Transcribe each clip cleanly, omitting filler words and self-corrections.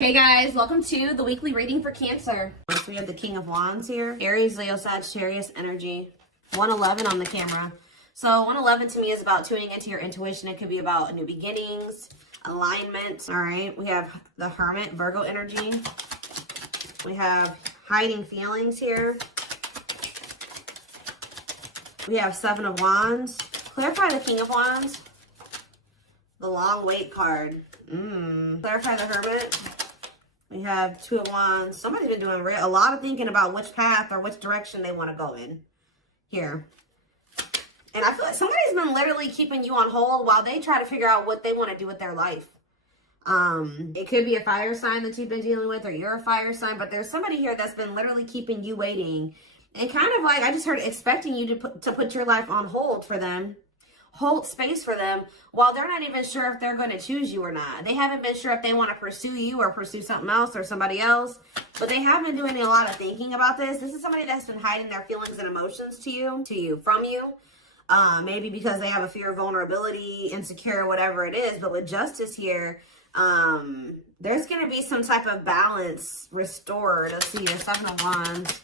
Hey guys, welcome to the weekly reading for Cancer. So we have the King of Wands here. Aries, Leo, Sagittarius energy. 111 on the camera. So 111 to me is about tuning into your intuition. It could be about new beginnings, alignment. All right. We have the Hermit, Virgo energy. We have hiding feelings here. We have Seven of Wands. Clarify the King of Wands. The long wait card. Clarify the Hermit. We have Two of Wands. Somebody's been doing a lot of thinking about which path or which direction they want to go in here. And I feel like somebody's been literally keeping you on hold while they try to figure out what they want to do with their life. It could be a fire sign that you've been dealing with, or you're a fire sign, but there's somebody here that's been literally keeping you waiting. And kind of like, I just heard expecting you to put your life on hold for them. Hold space for them while they're not even sure if they're going to choose you or not. They haven't been sure if they want to pursue you or pursue something else or somebody else, but they have been doing a lot of thinking about this. This is somebody that's been hiding their feelings and emotions from you. Maybe because they have a fear of vulnerability, insecure, whatever it is. But with Justice here, there's going to be some type of balance restored. Let's see, the Seven of Wands.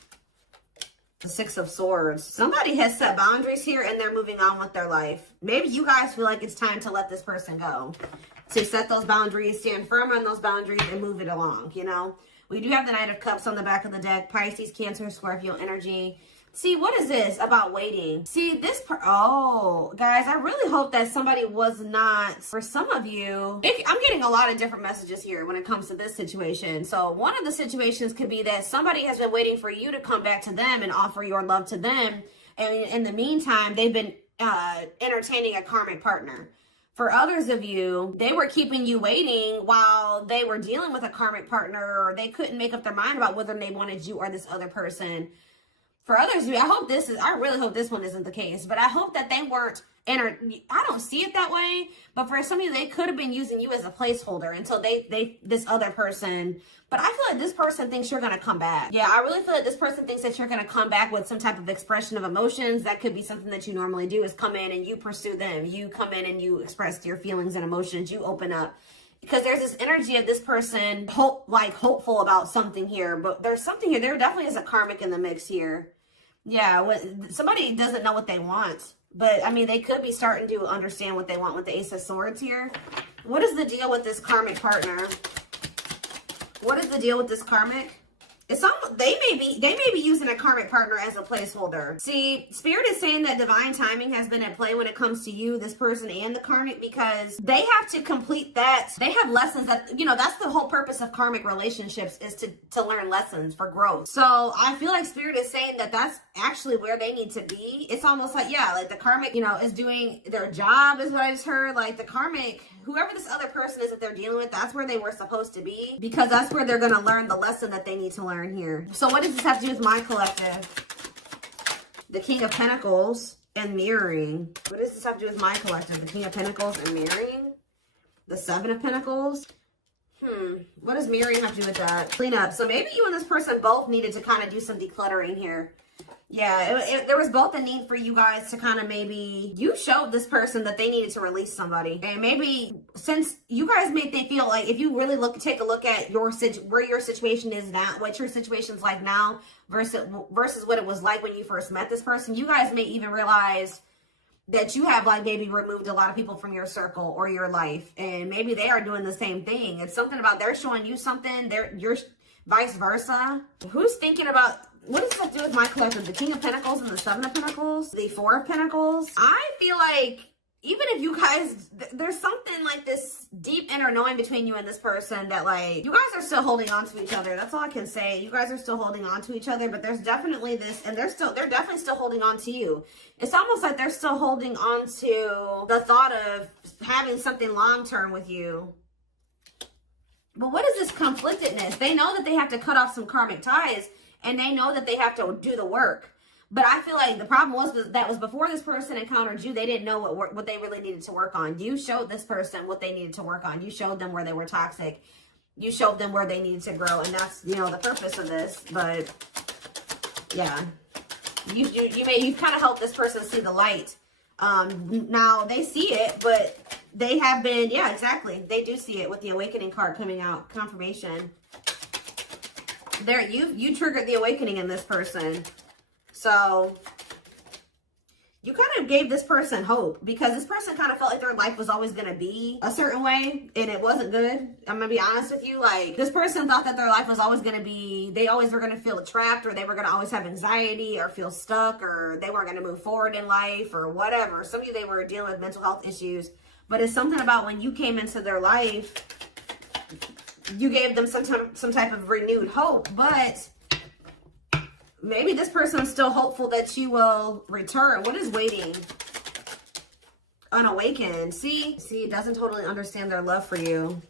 The Six of Swords. Somebody has set boundaries here and they're moving on with their life. Maybe you guys feel like it's time to let this person go. To set those boundaries, stand firm on those boundaries and move it along, you know. We do have the Knight of Cups on the back of the deck. Pisces, Cancer, Scorpio energy. See, what is this about waiting? See, oh, guys, I really hope that somebody was not, for some of you, I'm getting a lot of different messages here when it comes to this situation. So one of the situations could be that somebody has been waiting for you to come back to them and offer your love to them. And in the meantime, they've been entertaining a karmic partner. For others of you, they were keeping you waiting while they were dealing with a karmic partner, or they couldn't make up their mind about whether they wanted you or this other person. For others of you, I really hope this one isn't the case, but I hope that they weren't I don't see it that way, but for some of you, they could have been using you as a placeholder until this other person, but I feel like this person thinks you're going to come back. Yeah, I really feel like this person thinks that you're going to come back with some type of expression of emotions. That could be something that you normally do, is come in and you pursue them. You come in and you express your feelings and emotions. You open up. Because there's this energy of this person hopeful about something here, but there's something here. There definitely is a karmic in the mix here. Yeah, somebody doesn't know what they want, but I mean, they could be starting to understand what they want with the Ace of Swords here. What is the deal with this karmic partner? What is the deal with this karmic? They may be using a karmic partner as a placeholder. See, Spirit is saying that divine timing has been at play when it comes to you, this person, and the karmic, because they have to complete that. They have lessons that, that's the whole purpose of karmic relationships, is to learn lessons for growth. So I feel like Spirit is saying that that's actually where they need to be. It's almost like, yeah, like the karmic, is doing their job, is what I just heard. Like the karmic, whoever this other person is that they're dealing with, that's where they were supposed to be, because that's where they're going to learn the lesson that they need to learn here. So what does this have to do with my collective? The King of Pentacles and mirroring. What does this have to do with my collective? The King of Pentacles and mirroring. The Seven of Pentacles. What does mirroring have to do with that? Clean up. So maybe you and this person both needed to kind of do some decluttering here. Yeah, there was both a need for you guys to kind of, maybe you showed this person that they needed to release somebody. And maybe since you guys made them feel like, if you really take a look at where your situation is now, what your situation's like now versus what it was like when you first met this person, you guys may even realize that you have maybe removed a lot of people from your circle or your life. And maybe they are doing the same thing. It's something about they're showing you something, you're vice versa. Who's thinking about... What does that do with my collective? The King of Pentacles and the Seven of Pentacles? The Four of Pentacles? I feel like even if you guys, there's something like this deep inner knowing between you and this person that you guys are still holding on to each other. That's all I can say. You guys are still holding on to each other, but there's definitely this, and they're definitely still holding on to you. It's almost like they're still holding on to the thought of having something long-term with you. But what is this conflictedness? They know that they have to cut off some karmic ties, and they know that they have to do the work. But I feel like the problem was before this person encountered you, they didn't know what they really needed to work on. You showed this person what they needed to work on. You showed them where they were toxic. You showed them where they needed to grow. And that's, the purpose of this. But yeah, you kind of helped this person see the light. Now they see it, but They have been, yeah, exactly. They do see it with the awakening card coming out, confirmation. There, you triggered the awakening in this person. So you kind of gave this person hope, because this person kind of felt like their life was always going to be a certain way and it wasn't good. I'm going to be honest with you. Like, this person thought that their life was always going to be, they always were going to feel trapped, or they were going to always have anxiety or feel stuck, or they weren't going to move forward in life or whatever. Some of you, they were dealing with mental health issues, but it's something about when you came into their life, you gave them some type of renewed hope. But maybe this person is still hopeful that you will return. What is waiting? Unawakened. See, it doesn't totally understand their love for you.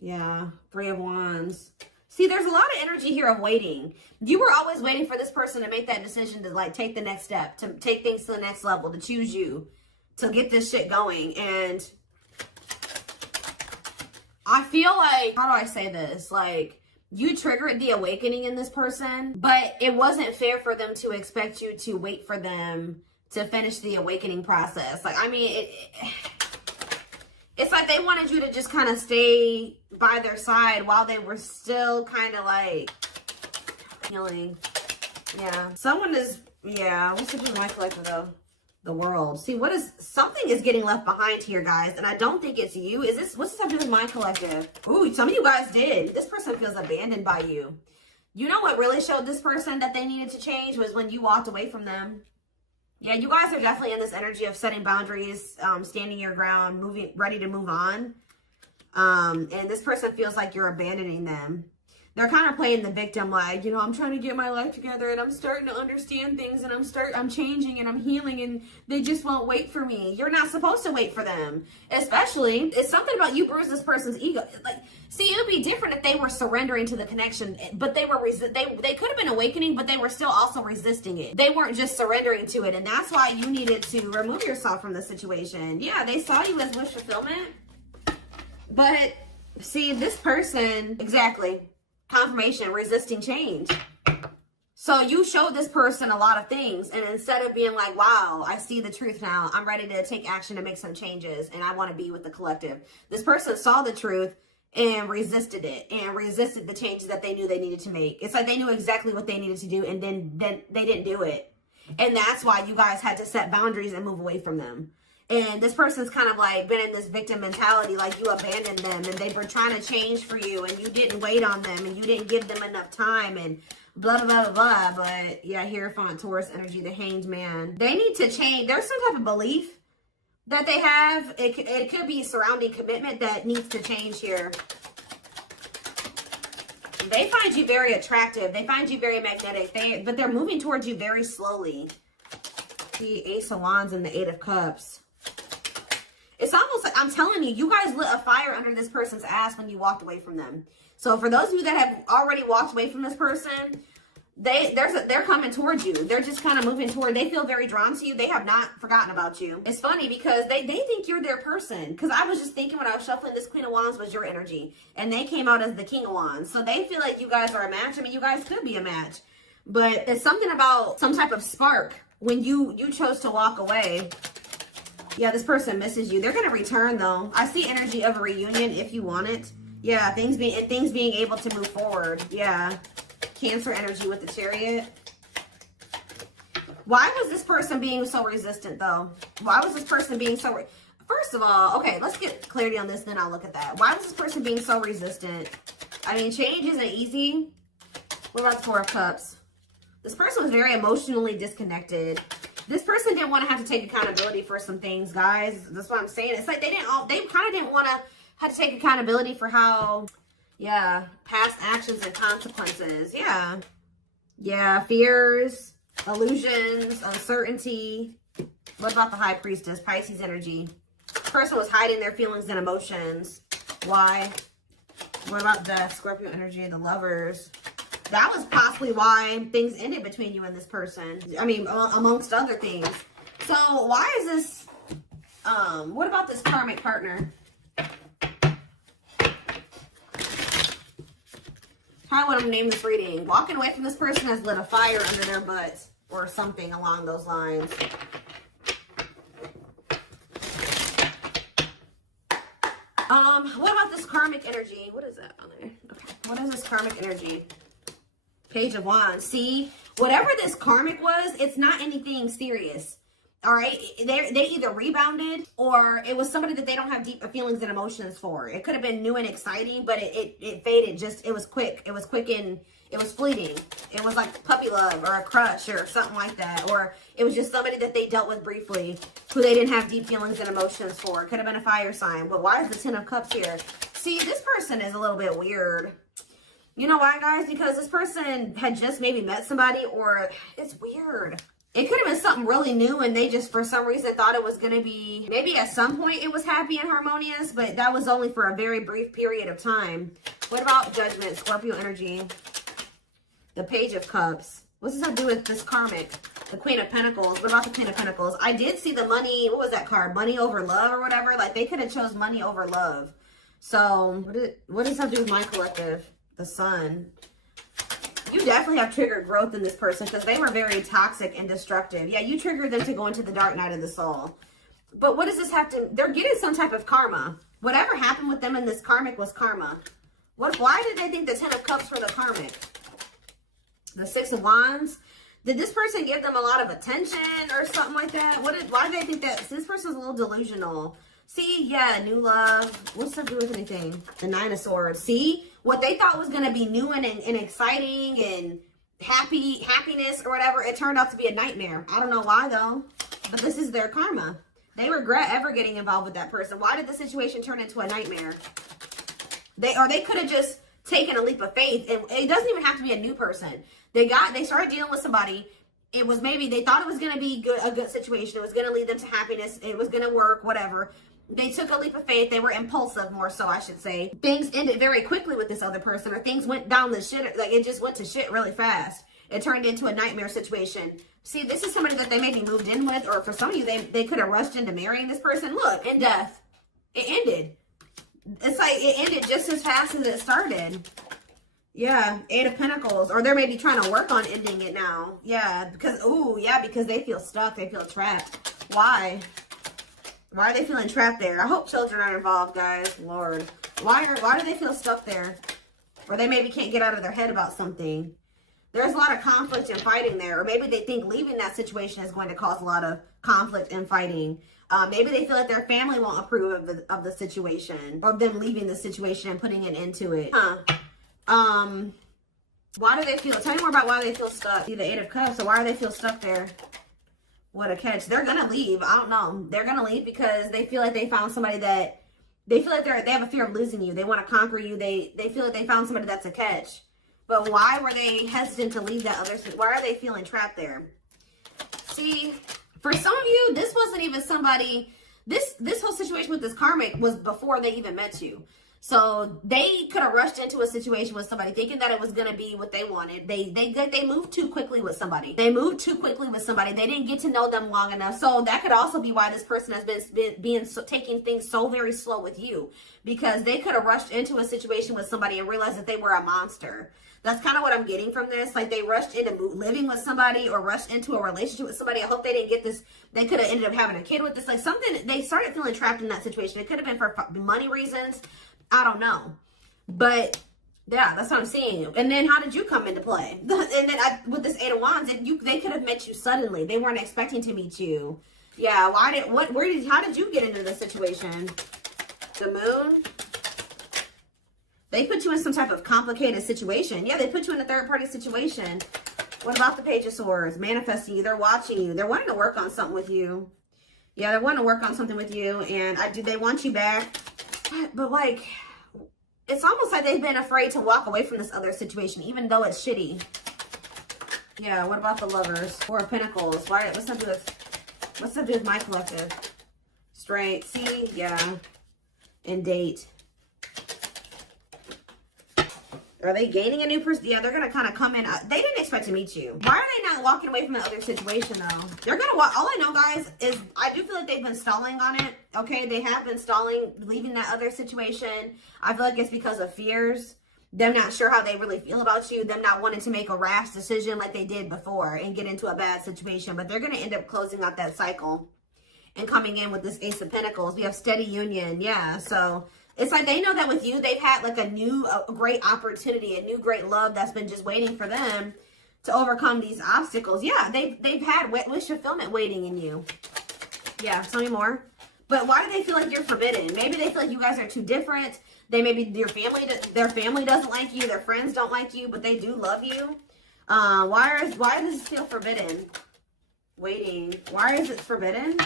Yeah, 3 of Wands. See, there's a lot of energy here of waiting. You were always waiting for this person to make that decision to, like, take the next step, to take things to the next level, to choose you, to get this shit going. And I feel like, how do I say this? Like, you triggered the awakening in this person, but it wasn't fair for them to expect you to wait for them to finish the awakening process. Like, I mean, it's like they wanted you to just kind of stay by their side while they were still kind of like healing. Yeah. Someone is, yeah, what's the my collector though? The world. See, something is getting left behind here, guys, and I don't think it's you. What's this have to do with my collective? Ooh, some of you guys did. This person feels abandoned by you. You know what really showed this person that they needed to change was when you walked away from them. Yeah, you guys are definitely in this energy of setting boundaries, standing your ground, ready to move on. And this person feels like you're abandoning them. They're kind of playing the victim, like, you know, I'm trying to get my life together and I'm starting to understand things and I'm changing and I'm healing and they just won't wait for me. You're not supposed to wait for them. Especially, it's something about you bruised this person's ego. Like, see, it would be different if they were surrendering to the connection, but they could have been awakening, but they were still also resisting it. They weren't just surrendering to it, and that's why you needed to remove yourself from the situation. Yeah, they saw you as wish fulfillment, but see, this person, exactly. Confirmation, resisting change. So you showed this person a lot of things, and instead of being like, wow, I see the truth now, I'm ready to take action to make some changes and I want to be with the collective, this person saw the truth and resisted it, and resisted the changes that they knew they needed to make. It's like they knew exactly what they needed to do, and then they didn't do it. And that's why you guys had to set boundaries and move away from them. And this person's kind of like been in this victim mentality, like you abandoned them and they were trying to change for you and you didn't wait on them and you didn't give them enough time and blah, blah, blah, blah, blah. But yeah, Hierophant, Taurus energy, the Hanged Man. They need to change. There's some type of belief that they have. It could be surrounding commitment that needs to change here. They find you very attractive. They find you very magnetic. But they're moving towards you very slowly. The Ace of Wands and the Eight of Cups. It's almost like, I'm telling you, you guys lit a fire under this person's ass when you walked away from them. So for those of you that have already walked away from this person, they're coming towards you. They're just kind of moving toward, they feel very drawn to you. They have not forgotten about you. It's funny because they think you're their person. Because I was just thinking when I was shuffling, this Queen of Wands was your energy. And they came out as the King of Wands. So they feel like you guys are a match. I mean, you guys could be a match. But it's something about some type of spark when you chose to walk away. Yeah, this person misses you. They're going to return, though. I see energy of a reunion if you want it. Yeah, things being able to move forward. Yeah. Cancer energy with the Chariot. Why was this person being so resistant, though? Why was this person being so... First of all, okay, let's get clarity on this, then I'll look at that. Why was this person being so resistant? I mean, change isn't easy. What about the Four of Cups? This person was very emotionally disconnected. This person didn't want to have to take accountability for some things, guys. That's what I'm saying. It's like they kind of didn't want to have to take accountability for how, yeah, past actions and consequences. Yeah. Yeah, fears, illusions, uncertainty. What about the High Priestess, Pisces energy? This person was hiding their feelings and emotions. Why? What about the Scorpio energy, the Lovers? That was possibly why things ended between you and this person. I mean, amongst other things. So why is this, what about this karmic partner? How would I name this reading? Walking away from this person has lit a fire under their butt or something along those lines. What about this karmic energy? What is that on there? Okay. What is this karmic energy? Page of Wands. See, whatever this karmic was, it's not anything serious. All right. They either rebounded or it was somebody that they don't have deep feelings and emotions for. It could have been new and exciting, but it faded. It was quick. It was quick and it was fleeting. It was like puppy love or a crush or something like that. Or it was just somebody that they dealt with briefly who they didn't have deep feelings and emotions for. It could have been a fire sign. But why is the Ten of Cups here? See, this person is a little bit weird. You know why, guys? Because this person had just maybe met somebody, or it's weird. It could have been something really new and they just, for some reason, thought it was going to be, maybe at some point it was happy and harmonious, but that was only for a very brief period of time. What about Judgment, Scorpio energy? The Page of Cups. What does that do with this karmic? The Queen of Pentacles. What about the Queen of Pentacles? I did see the money, what was that card? Money over love or whatever. Like, they could have chose money over love. So, what does that do with my collective? The Sun. You definitely have triggered growth in this person because they were very toxic and destructive. Yeah, you triggered them to go into the dark night of the soul. But what does this have to... They're getting some type of karma. Whatever happened with them in this karmic was karma. Why did they think the Ten of Cups were the karmic? The Six of Wands. Did this person give them a lot of attention or something like that? Why did they think that? This person's a little delusional. See, yeah, new love. What's that do with anything? The Nine of Swords. See, what they thought was going to be new and exciting and happiness or whatever, it turned out to be a nightmare. I don't know why though, but this is their karma. They regret ever getting involved with that person. Why did the situation turn into a nightmare? They could have just taken a leap of faith, and it doesn't even have to be a new person. They started dealing with somebody. It was maybe they thought it was going to be a good situation. It was going to lead them to happiness. It was going to work, whatever. They took a leap of faith. They were impulsive, more so, I should say. Things ended very quickly with this other person, or things went down the shit. Like, it just went to shit really fast. It turned into a nightmare situation. See, this is somebody that they maybe moved in with, or for some of you, they could have rushed into marrying this person. Look, in death. It ended. It's like it ended just as fast as it started. Yeah, Eight of Pentacles. Or they're maybe trying to work on ending it now. Yeah, because they feel stuck. They feel trapped. Why? Why are they feeling trapped there? I hope children aren't involved, guys. Lord. Why do they feel stuck there? Or they maybe can't get out of their head about something. There's a lot of conflict and fighting there. Or maybe they think leaving that situation is going to cause a lot of conflict and fighting. Maybe they feel like their family won't approve of the situation. Or them leaving the situation and putting an end to it. Why do they feel... Tell me more about why they feel stuck. See the Eight of Cups. So why do they feel stuck there? What a catch. They're going to leave. I don't know. They're going to leave because they feel like they found somebody that... They feel like they have a fear of losing you. They want to conquer you. They feel like they found somebody that's a catch. But why were they hesitant to leave that other... Why are they feeling trapped there? See, for some of you, this wasn't even somebody... This whole situation with this karmic was before they even met you. So they could have rushed into a situation with somebody thinking that it was going to be what they wanted. They moved too quickly with somebody. They didn't get to know them long enough. So that could also be why this person has been taking things so very slow with you, because they could have rushed into a situation with somebody and realized that they were a monster. That's kind of what I'm getting from this. Like, they rushed into living with somebody or rushed into a relationship with somebody. I hope they didn't get this. They could have ended up having a kid with this. Like, something, they started feeling trapped in that situation. It could have been for money reasons. I don't know. But, yeah, that's what I'm seeing. And then how did you come into play? And then with this Eight of Wands, they could have met you suddenly. They weren't expecting to meet you. Yeah, how did you get into this situation? The Moon? They put you in some type of complicated situation. Yeah, they put you in a third-party situation. What about the Page of Swords? Manifesting you. They're watching you. They're wanting to work on something with you. Yeah, they're wanting to work on something with you. And they want you back. But, like, it's almost like they've been afraid to walk away from this other situation, even though it's shitty. Yeah, what about the Lovers? Four of Pentacles. What's that do with my collective? Straight. See? Yeah. And Date. Are they gaining a new person? Yeah, they're going to kind of come in. They didn't expect to meet you. Why are they not walking away from the other situation, though? They're going to walk. All I know, guys, is I do feel like they've been stalling on it. Okay, they have been stalling, leaving that other situation. I feel like it's because of fears. Them not sure how they really feel about you. Them not wanting to make a rash decision like they did before and get into a bad situation. But they're going to end up closing out that cycle and coming in with this Ace of Pentacles. We have steady union. Yeah, so It's like they know that with you, they've had like a great opportunity, a new great love that's been just waiting for them to overcome these obstacles. Yeah, they've had wish fulfillment waiting in you. Yeah, tell me more. But why do they feel like you're forbidden? Maybe they feel like you guys are too different. Maybe their family doesn't like you, their friends don't like you, but they do love you. Why does this feel forbidden? Waiting. Why is it forbidden?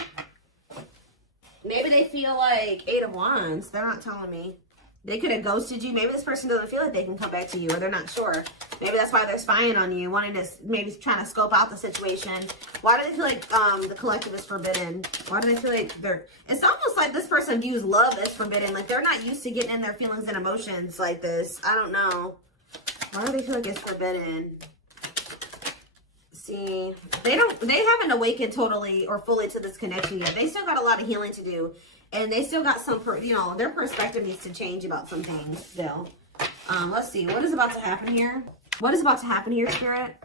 Maybe they feel like 8 of Wands. They're not telling me. They could have ghosted you. Maybe this person doesn't feel like they can come back to you, or they're not sure. Maybe that's why they're spying on you, wanting to, maybe trying to scope out the situation. Why do they feel like the collective is forbidden? Why do they feel like it's almost like this person views love as forbidden. Like they're not used to getting in their feelings and emotions like this. I don't know. Why do they feel like it's forbidden? See, they haven't awakened totally or fully to this connection yet. They still got a lot of healing to do, and they still got some, their perspective needs to change about some things still. Let's see, what is about to happen here? What is about to happen here, Spirit?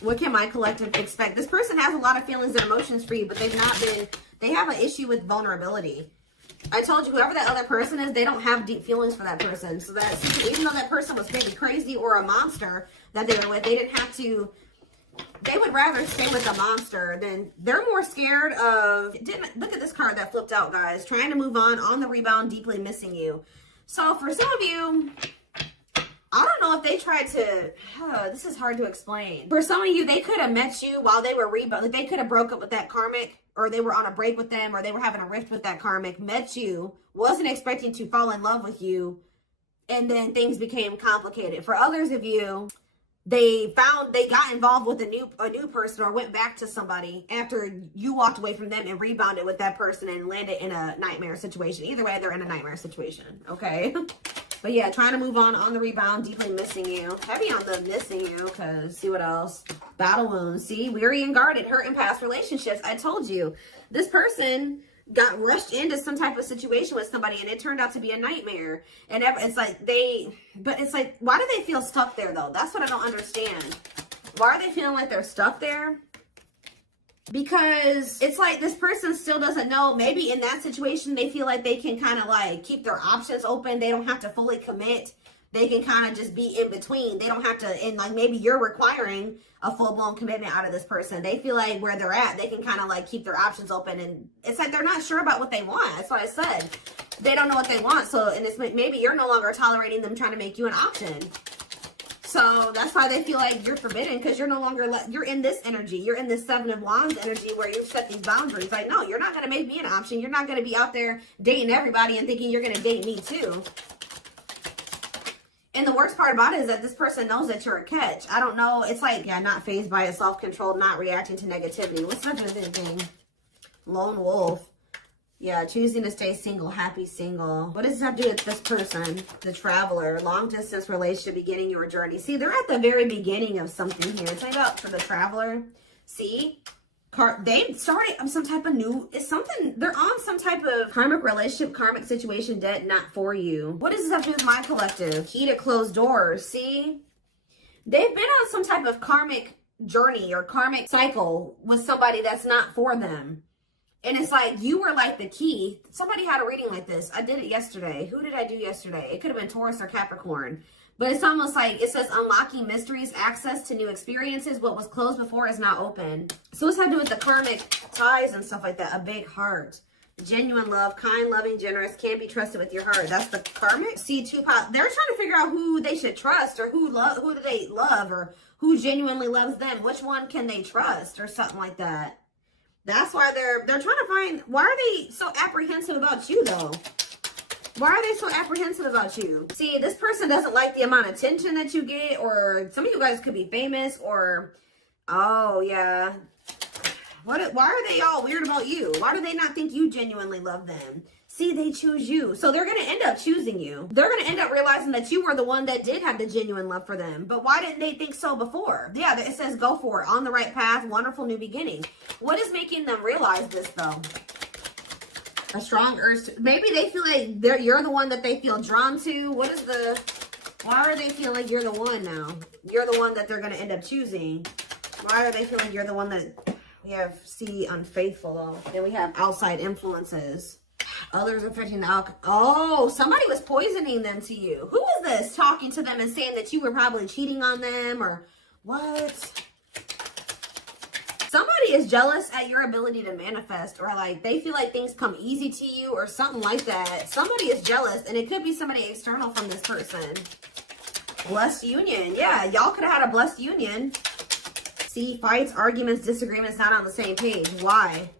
What can my collective expect? This person has a lot of feelings and emotions for you, but they have an issue with vulnerability. I told you, whoever that other person is, they don't have deep feelings for that person. So that, even though that person was maybe crazy or a monster that they were with, they didn't have to, they would rather stay with a monster than, they're more scared of, look at this card that flipped out, guys. Trying to move on the rebound, deeply missing you. So for some of you, I don't know if they tried to, this is hard to explain. For some of you, they could have met you while they were rebound. Like they could have broke up with that karmic, or they were on a break with them, or they were having a rift with that karmic, met you, wasn't expecting to fall in love with you, and then things became complicated. For others of you, they got involved with a new person, or went back to somebody after you walked away from them and rebounded with that person and landed in a nightmare situation. Either way, they're in a nightmare situation, okay? But yeah, trying to move on the rebound, deeply missing you. Heavy on the missing you, because see what else? Battle wounds. See, weary and guarded, hurt in past relationships. I told you, this person got rushed into some type of situation with somebody, and it turned out to be a nightmare. And it's like but it's like, why do they feel stuck there though? That's what I don't understand. Why are they feeling like they're stuck there? Because it's like this person still doesn't know. Maybe in that situation, they feel like they can kind of like keep their options open. They don't have to fully commit. They can kind of just be in between. They don't have to, and like maybe you're requiring a full-blown commitment out of this person. They feel like where they're at, they can kind of like keep their options open. And it's like they're not sure about what they want. That's what I said. They don't know what they want. So, and it's maybe you're no longer tolerating them trying to make you an option. So that's why they feel like you're forbidden, because you're no longer, you're in this energy. You're in this 7 of Wands energy where you set these boundaries. Like, no, you're not going to make me an option. You're not going to be out there dating everybody and thinking you're going to date me too. And the worst part about it is that this person knows that you're a catch. I don't know. It's like, yeah, not fazed by it, self-controlled, not reacting to negativity. What's that with anything? Lone wolf. Yeah, choosing to stay single, happy single. What does this have to do with this person? The traveler, long distance relationship, beginning your journey. See, they're at the very beginning of something here. It's like about for the traveler. See, they started some type of they're on some type of karmic relationship, karmic situation, debt not for you. What does this have to do with my collective? Key to closed doors. See, they've been on some type of karmic journey or karmic cycle with somebody that's not for them. And it's like, you were like the key. Somebody had a reading like this. I did it yesterday. Who did I do yesterday? It could have been Taurus or Capricorn. But it's almost like, it says unlocking mysteries, access to new experiences. What was closed before is now open. So it's had to do with the karmic ties and stuff like that. A big heart. Genuine love, kind, loving, generous, can't be trusted with your heart. That's the karmic. See, they're trying to figure out who they should trust, or who do they love, or who genuinely loves them. Which one can they trust, or something like that. That's why they're trying to find, why are they so apprehensive about you though? Why are they so apprehensive about you? See, this person doesn't like the amount of attention that you get, or some of you guys could be famous, or, oh yeah. Why are they all weird about you? Why do they not think you genuinely love them? See, they choose you. So they're going to end up choosing you. They're going to end up realizing that you were the one that did have the genuine love for them. But why didn't they think so before? Yeah, it says go for it. On the right path. Wonderful new beginning. What is making them realize this though? A strong urge to, maybe they feel like you're the one that they feel drawn to. Why are they feeling like you're the one now? You're the one that they're going to end up choosing. Why are they feeling you're the one that, we have, see, unfaithful though. Then we have outside influences. Others affecting the outcome. Oh, somebody was poisoning them to you. Who was this talking to them and saying that you were probably cheating on them or what? Somebody is jealous at your ability to manifest, or like they feel like things come easy to you or something like that. Somebody is jealous, and it could be somebody external from this person. Blessed union. Yeah, y'all could have had a blessed union. See, fights, arguments, disagreements, not on the same page. Why?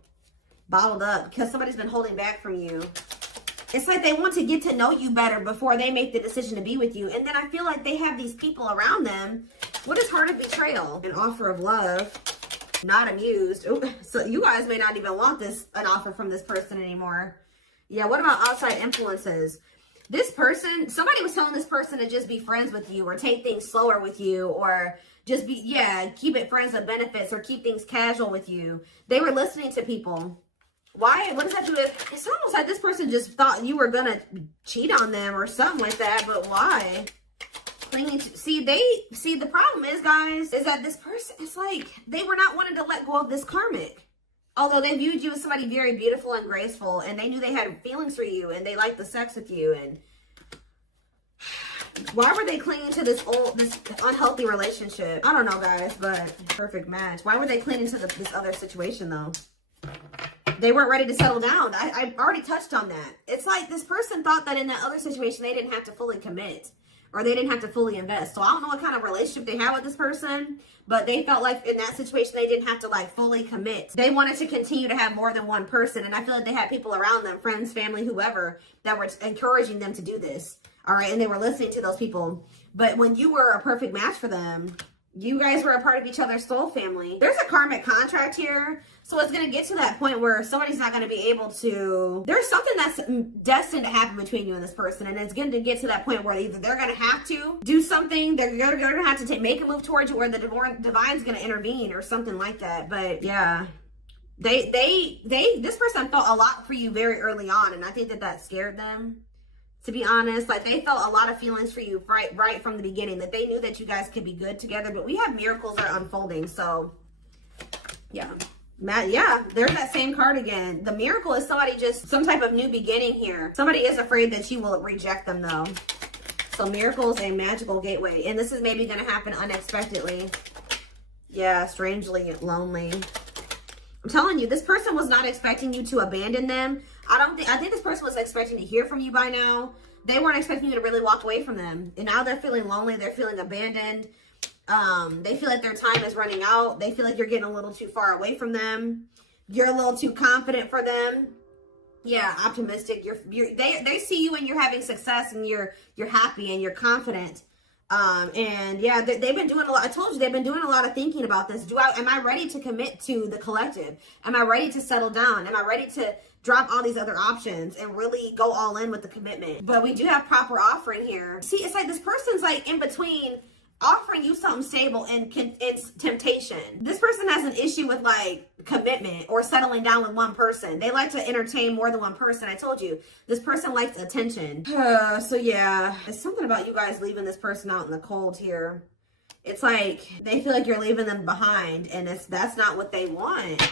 Bottled up because somebody's been holding back from you. It's like they want to get to know you better before they make the decision to be with you. And then I feel like they have these people around them. What is heart of betrayal? An offer of love. Not amused. Ooh, so you guys may not even want an offer from this person anymore. Yeah, what about outside influences? This person, somebody was telling this person to just be friends with you or take things slower with you or just be, yeah, keep it friends with benefits or keep things casual with you. They were listening to people. Why? What does that do with? It's almost like this person just thought you were going to cheat on them or something like that, but why? Clinging to, see, the problem is, guys, is that this person, it's like they were not wanting to let go of this karmic. Although they viewed you as somebody very beautiful and graceful, and they knew they had feelings for you, and they liked the sex with you, and why were they clinging to this unhealthy relationship? I don't know, guys, but perfect match. Why were they clinging to this other situation, though? They weren't ready to settle down. I already touched on that. It's like this person thought that in that other situation, they didn't have to fully commit. Or they didn't have to fully invest. So I don't know what kind of relationship they had with this person, but they felt like in that situation, they didn't have to like fully commit. They wanted to continue to have more than one person. And I feel like they had people around them, friends, family, whoever, that were encouraging them to do this. All right. And they were listening to those people. But when you were a perfect match for them, you guys were a part of each other's soul family. There's a karmic contract here. So it's going to get to that point where somebody's not going to be able to, there's something that's destined to happen between you and this person. And it's going to get to that point where either they're going to have to do something, they're going to have to make a move towards you, or the divine's going to intervene or something like that. But yeah, this person felt a lot for you very early on. And I think that scared them. To be honest, like they felt a lot of feelings for you right from the beginning, that they knew that you guys could be good together, but we have miracles that are unfolding. So yeah, yeah, there's that same card again. The miracle is somebody just some type of new beginning here. Somebody is afraid that you will reject them though. So miracles, a magical gateway. And this is maybe going to happen unexpectedly. Yeah, strangely lonely. I'm telling you, this person was not expecting you to abandon them. I think this person was expecting to hear from you by now. They weren't expecting you to really walk away from them. And now they're feeling lonely. They're feeling abandoned. They feel like their time is running out. They feel like you're getting a little too far away from them. You're a little too confident for them. Yeah, optimistic. They see you when you're having success and you're happy and you're confident. And yeah, they've been doing a lot. I told you they've been doing a lot of thinking about this. Am I ready to commit to the collective? Am I ready to settle down? Am I ready to drop all these other options and really go all in with the commitment? But we do have proper offering here. See, it's like this person's like in between offering you something stable and it's temptation. This person has an issue with like commitment or settling down with one person. They like to entertain more than one person. I told you, this person likes attention. So yeah, it's something about you guys leaving this person out in the cold here. It's like they feel like you're leaving them behind, and that's not what they want.